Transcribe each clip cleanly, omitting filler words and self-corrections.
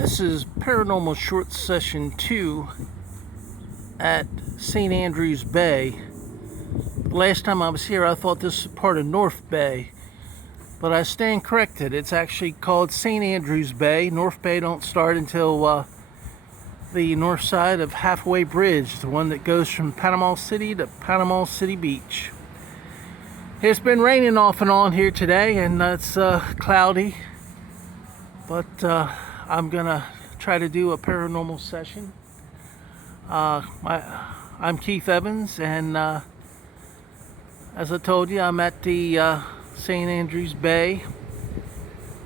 This is Paranormal Short Session 2 at St. Andrews Bay. Last time I was here, I thought this was part of North Bay, but I stand corrected. It's actually called St. Andrews Bay. North Bay don't start until the north side of Halfway Bridge, the one that goes from Panama City to Panama City Beach. It's been raining off and on here today, and it's cloudy, but I'm gonna try to do a paranormal session. I'm Keith Evans, and as I told you, I'm at the St. Andrews Bay,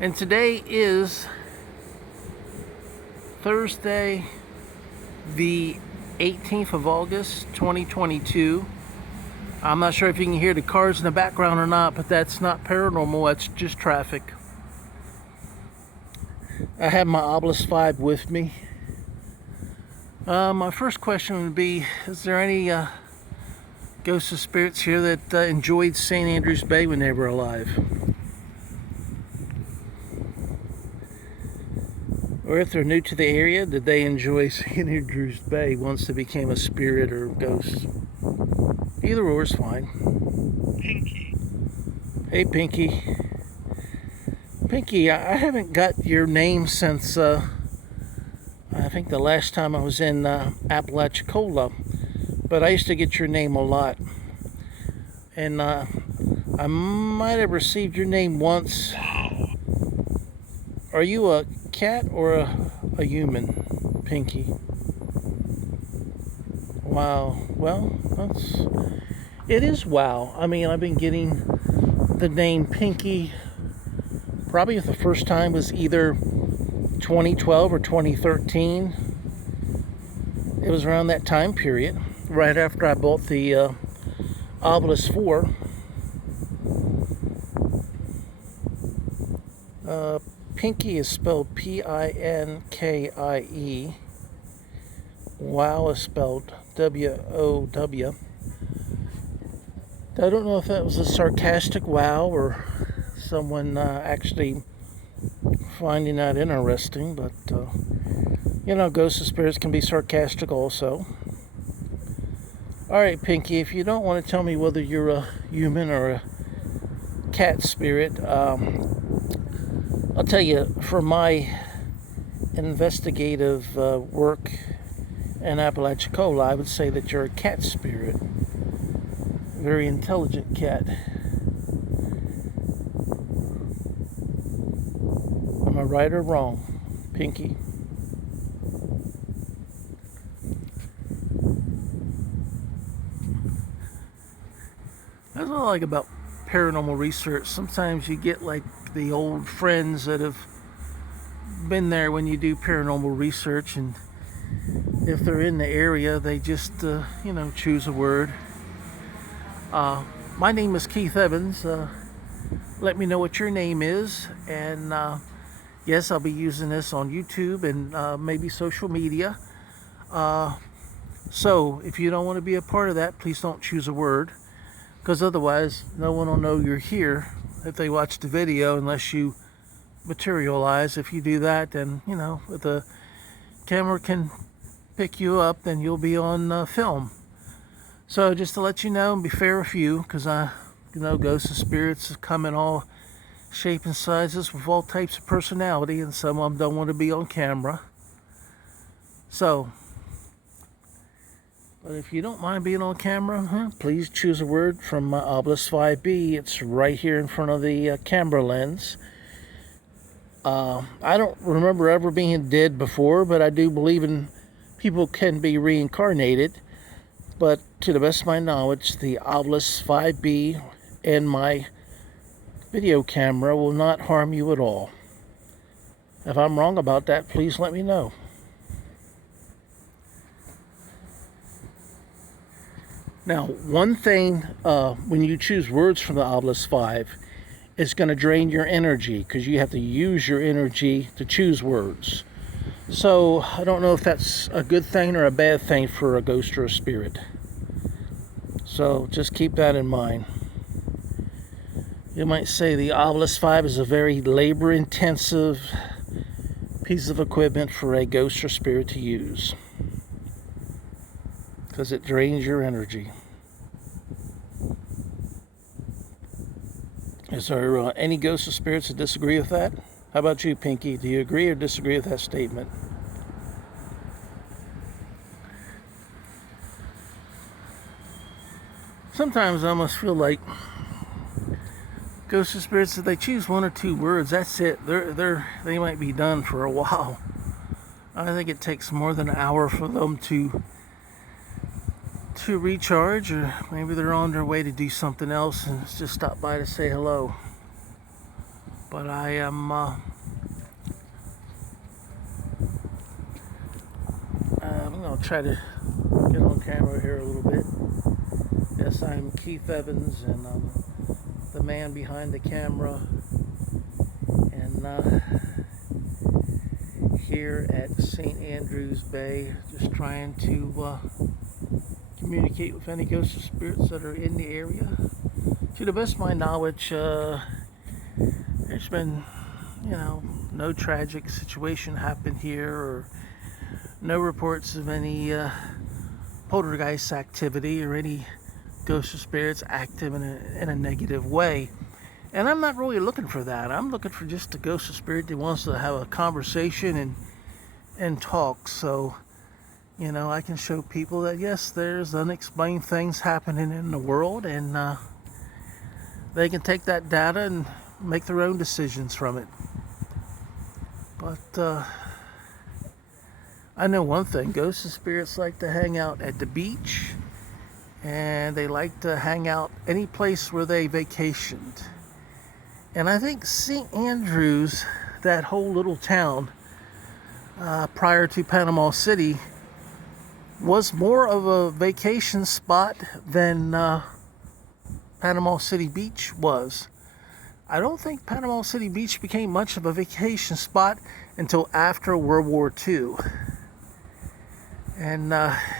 and today is Thursday, the 18th of August, 2022. I'm not sure if you can hear the cars in the background or not, but that's not paranormal, that's just traffic. I have my Ovilus Vb with me. My first question would be, is there any ghosts of spirits here that enjoyed St. Andrews Bay when they were alive? Or if they're new to the area, did they enjoy St. Andrews Bay once they became a spirit or ghost? Either or is fine. Pinky. Hey, Pinky. Pinky, I haven't got your name since, I think the last time I was in Apalachicola, but I used to get your name a lot. And I might have received your name once. Are you a cat or a human, Pinky? Wow. Well, it is wow. I mean, I've been getting the name Pinky. Probably the first time was either 2012 or 2013. It was around that time period, right after I bought the Ovilus Vb. Pinky is spelled Pinkie. Wow is spelled WOW. I don't know if that was a sarcastic wow or someone actually finding that interesting, but you know, ghosts and spirits can be sarcastic also. Alright, Pinky, if you don't want to tell me whether you're a human or a cat spirit, I'll tell you, for my investigative work in Apalachicola, I would say that you're a cat spirit. Very intelligent cat. Am I right or wrong, Pinky? That's what I like about paranormal research. Sometimes you get like the old friends that have been there when you do paranormal research, and if they're in the area, they just, you know, choose a word. My name is Keith Evans. Let me know what your name is, and yes, I'll be using this on YouTube and maybe social media. So if you don't want to be a part of that, please don't choose a word, because otherwise no one will know you're here if they watch the video unless you materialize. If you do that, then, you know, if the camera can pick you up, then you'll be on film. So just to let you know and be fair with you, because you know, ghosts and spirits come in all shapes and sizes with all types of personality, and some of them don't want to be on camera. So, but if you don't mind being on camera, please choose a word from my Ovilus Vb. It's right here in front of the camera lens. I don't remember ever being dead before, but I do believe in people can be reincarnated. But to the best of my knowledge, the Ovilus Vb and my video camera will not harm you at all. If I'm wrong about that, please let me know. Now, one thing, when you choose words from the Ovilus Vb, it's going to drain your energy, because you have to use your energy to choose words. So I don't know if that's a good thing or a bad thing for a ghost or a spirit. So just keep that in mind. You might say the Ovilus Vb is a very labor-intensive piece of equipment for a ghost or spirit to use, because it drains your energy. Is there any ghosts or spirits that disagree with that? How about you, Pinky? Do you agree or disagree with that statement? Sometimes I almost feel like ghosts or spirits, if they choose one or two words, that's it. They might be done for a while. I think it takes more than an hour for them to recharge, or maybe they're on their way to do something else and just stop by to say hello. But I am I'm going to try to get on camera here a little bit. Yes, I'm Keith Evans, and I'm the man behind the camera, and here at St. Andrews Bay, just trying to communicate with any ghosts or spirits that are in the area. To the best of my knowledge, there's been, no tragic situation happened here, or no reports of any poltergeist activity or any ghosts or spirits active in a negative way. And I'm not really looking for that. I'm looking for just a ghost or spirit that wants to have a conversation and talk. So, I can show people that, yes, there's unexplained things happening in the world, and they can take that data and make their own decisions from it. But I know one thing: ghosts and spirits like to hang out at the beach, and they like to hang out any place where they vacationed. And I think St. Andrews, that whole little town, prior to Panama City, was more of a vacation spot than Panama City Beach was. I don't think Panama City Beach became much of a vacation spot until after World War II. And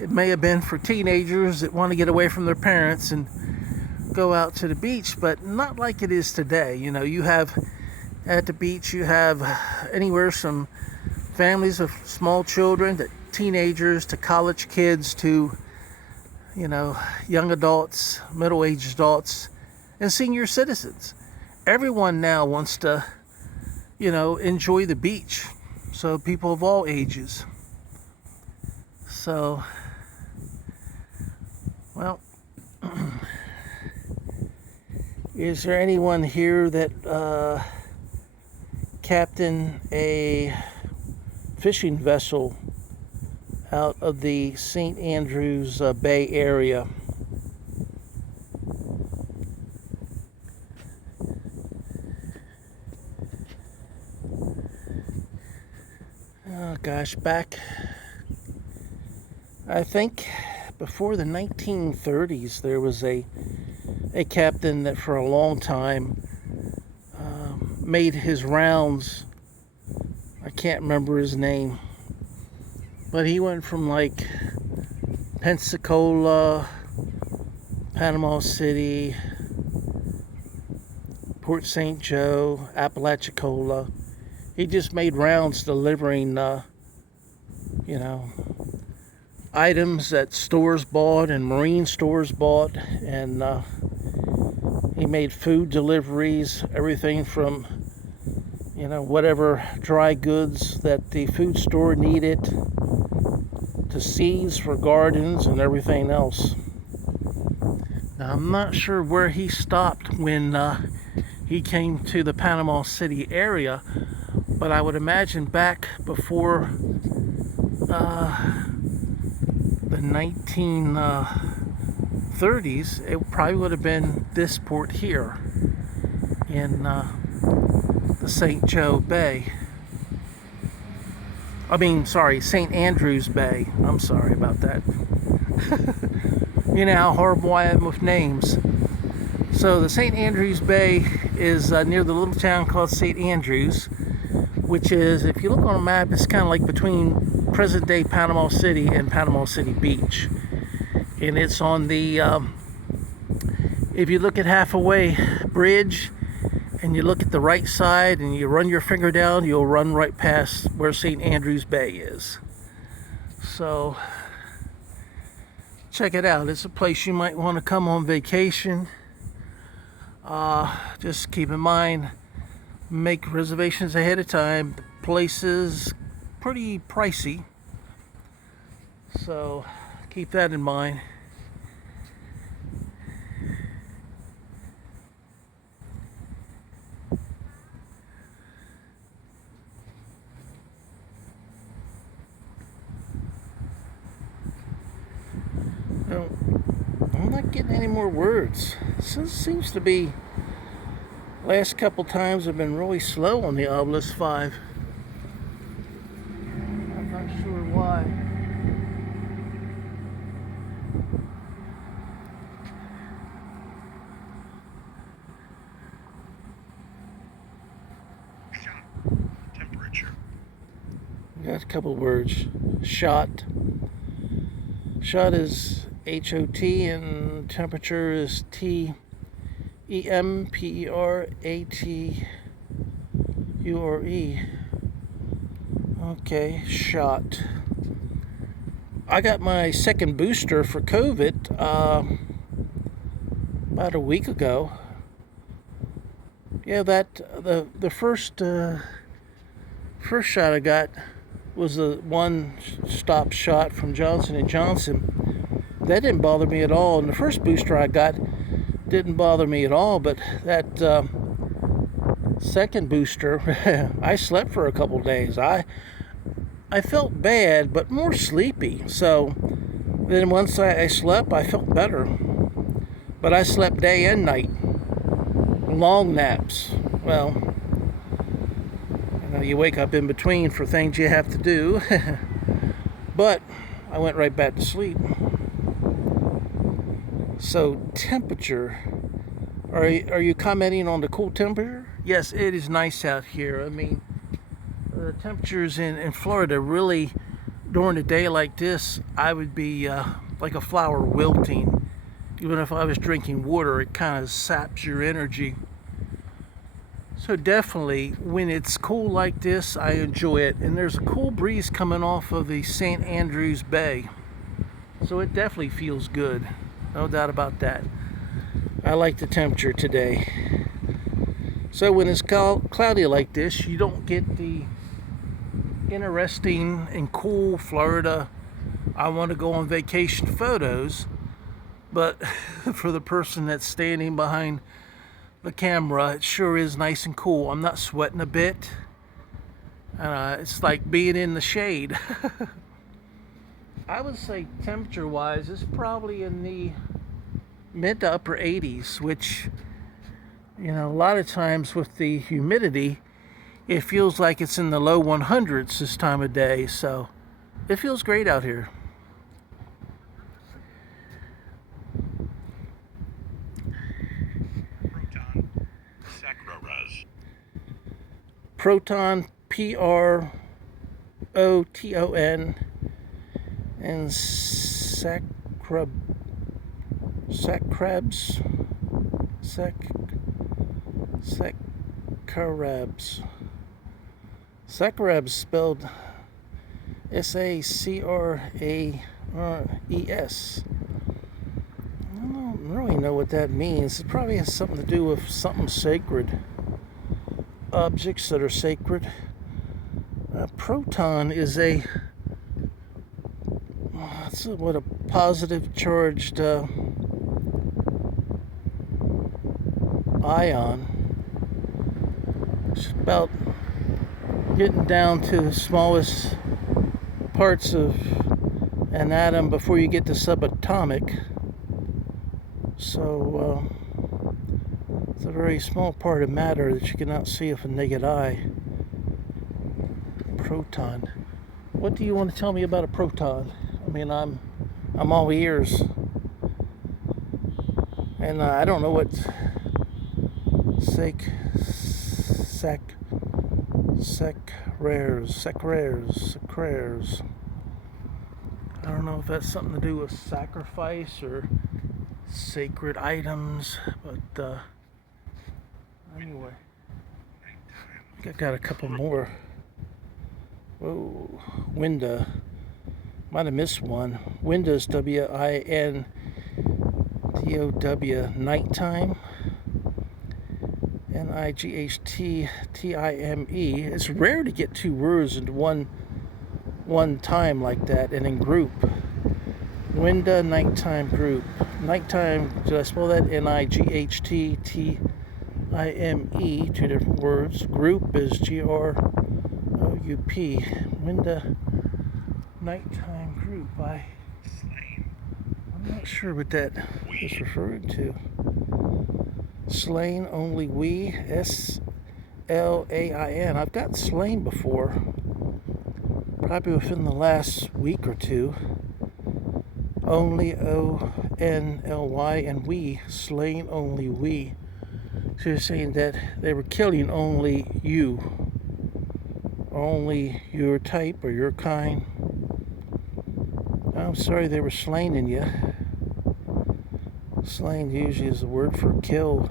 it may have been for teenagers that want to get away from their parents and go out to the beach, but not like it is today. You have at the beach, you have anywhere from families of small children to teenagers to college kids to, young adults, middle-aged adults, and senior citizens. Everyone now wants to, enjoy the beach. So people of all ages. So, well, is there anyone here that captained a fishing vessel out of the St. Andrews Bay area? Oh gosh, back, I think before the 1930s, there was a captain that for a long time made his rounds. I can't remember his name, but he went from like Pensacola, Panama City, Port St. Joe, Apalachicola. He just made rounds delivering, items that stores bought and marine stores bought, and he made food deliveries, everything from, whatever dry goods that the food store needed to seeds for gardens and everything else. Now, I'm not sure where he stopped when he came to the Panama City area, but I would imagine back before the 1930s, it probably would have been this port here in the St. Joe Bay. St. Andrews Bay. I'm sorry about that. You know how horrible I am with names. So the St. Andrews Bay is near the little town called St. Andrews, which is, if you look on a map, it's kind of like between present-day Panama City and Panama City Beach. And it's on the, if you look at Halfway Bridge and you look at the right side and you run your finger down, you'll run right past where St. Andrews Bay is. So check it out. It's a place you might want to come on vacation. Just keep in mind, make reservations ahead of time. The place is pretty pricey, so keep that in mind. Well, I'm not getting any more words. This seems to be, last couple times have been really slow on the Ovilus 5. I'm not sure why. Temperature. Got a couple words. Shot. Shot is HOT and temperature is TEMPERATURE. Okay, shot. I got my second booster for COVID about a week ago. Yeah, the first shot I got was a one-stop shot from Johnson & Johnson. That didn't bother me at all. And the first booster I got didn't bother me at all. But that second booster, I slept for a couple days. I felt bad, but more sleepy. So then once I slept, I felt better. But I slept day and night. Long naps. Well, you wake up in between for things you have to do. But I went right back to sleep. So temperature, are you commenting on the cool temperature? Yes, it is nice out here. I mean, the temperatures in Florida really, during a day like this, I would be like a flower wilting. Even if I was drinking water, it kind of saps your energy. So definitely, when it's cool like this, I enjoy it. And there's a cool breeze coming off of the St. Andrews Bay. So it definitely feels good. No doubt about that. I like the temperature today. So when it's cloudy like this, you don't get the interesting and cool Florida, I want to go on vacation photos. But for the person that's standing behind the camera, it sure is nice and cool. I'm not sweating a bit. It's like being in the shade. I would say temperature wise, it's probably in the mid to upper 80s, which, you know, a lot of times with the humidity, it feels like it's in the low 100s this time of day. So it feels great out here. Proton, PROTON, and Saccharibs. Saccharibs spelled SACRARES. I don't really know what that means. It probably has something to do with something sacred. Objects that are sacred. Proton is a positive charged ion. It's about getting down to the smallest parts of an atom before you get to subatomic. So it's a very small part of matter that you cannot see with a naked eye. Proton. What do you want to tell me about a proton? I mean, I'm all ears. And I don't know what Saccharibs. I don't know if that's something to do with sacrifice or sacred items, but anyway. think I got a couple more. Whoa, Winda. Might have missed one. Winda's W-I-N-D-O-W, nighttime. N-I-G-H-T-T-I-M-E. It's rare to get two words into one time like that and in group. Winda, nighttime group. Nighttime, did I spell that? N-I-G-H-T-T-I-M-E, two different words. Group is G-R-O-U-P. Winda, nighttime group. I'm not sure what that is referring to. Slain, only we, S-L-A-I-N. I've got slain before, probably within the last week or two. Only, O-N-L-Y, and we, slain, only we. So you're saying that they were killing only you, only your type or your kind. I'm sorry they were slaying you. Slain usually is the word for kill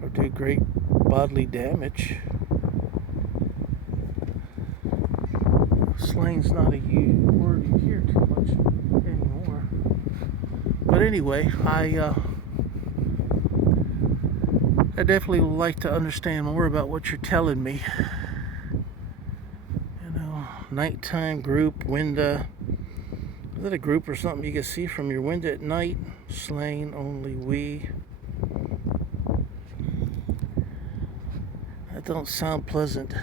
or do great bodily damage. Slain's not a word you hear too much anymore. But anyway, I definitely would like to understand more about what you're telling me. You know, nighttime group, window. Is that a group or something you can see from your window at night? Slain, only we. That don't sound pleasant.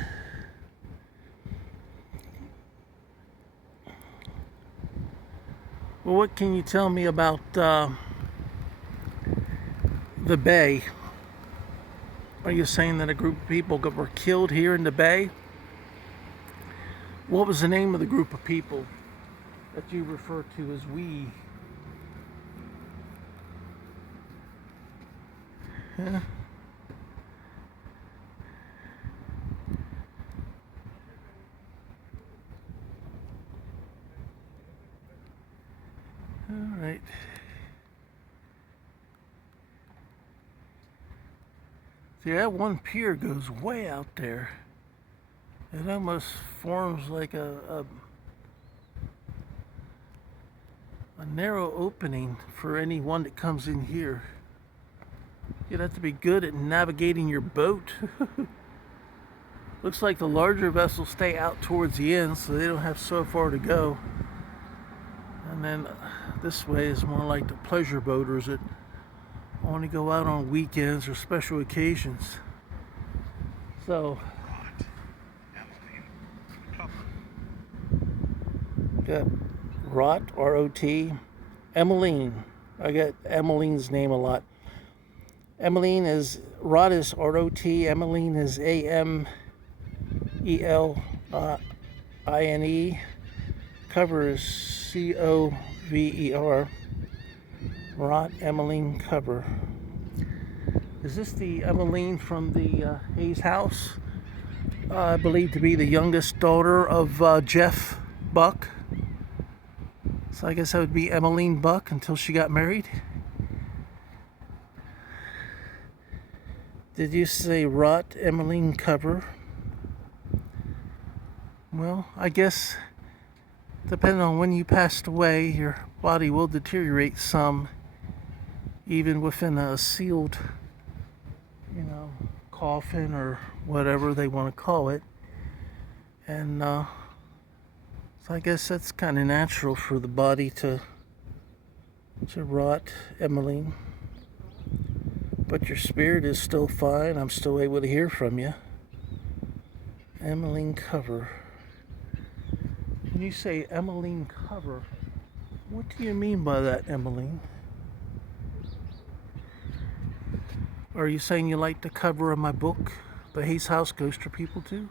Well, what can you tell me about the bay? Are you saying that a group of people were killed here in the bay? What was the name of the group of people that you refer to as we? Huh? All right. See, that one pier goes way out there. It almost forms like a narrow opening for anyone that comes in here. You'd have to be good at navigating your boat. Looks like the larger vessels stay out towards the end so they don't have so far to go. And then this way is more like the pleasure boaters that only go out on weekends or special occasions. So, got Rot, R-O-T, Emmeline. I got Emmeline's name a lot. Emmeline is, Rot is R-O-T, Emmeline is A-M-E-L-I-N-E. Cover is C-O-V-E-R. Rot, Emmeline Cover. Is this the Emmeline from the Hayes house? I believe to be the youngest daughter of Jeff Buck. So I guess that would be Emmeline Buck until she got married. Did you say Rot, Emmeline Cover? Well, I guess depending on when you passed away, your body will deteriorate some, even within a sealed, coffin or whatever they want to call it. And so I guess that's kind of natural for the body to rot, Emmeline. But your spirit is still fine. I'm still able to hear from you. Emmeline Cover. When you say Emmeline Cover, what do you mean by that, Emmeline? Are you saying you like the cover of my book, The Hayes House Ghost for People too?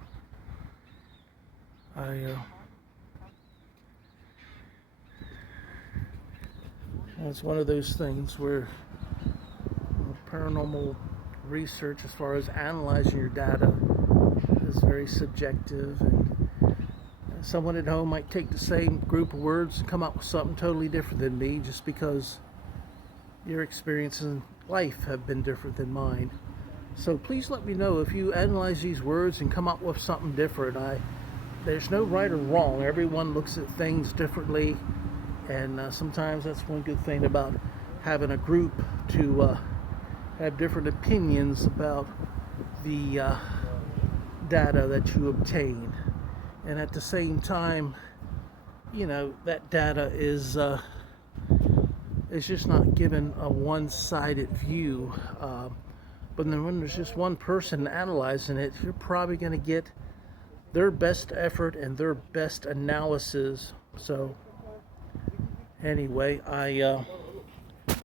It's one of those things where paranormal research, as far as analyzing your data, is very subjective, and someone at home might take the same group of words and come up with something totally different than me, just because your experiences in life have been different than mine. So please let me know if you analyze these words and come up with something different. There's no right or wrong. Everyone looks at things differently, and sometimes that's one good thing about having a group to have different opinions about the data that you obtain. And at the same time, that data is just not given a one-sided view. But then when there's just one person analyzing it, you're probably going to get their best effort and their best analysis. So anyway, I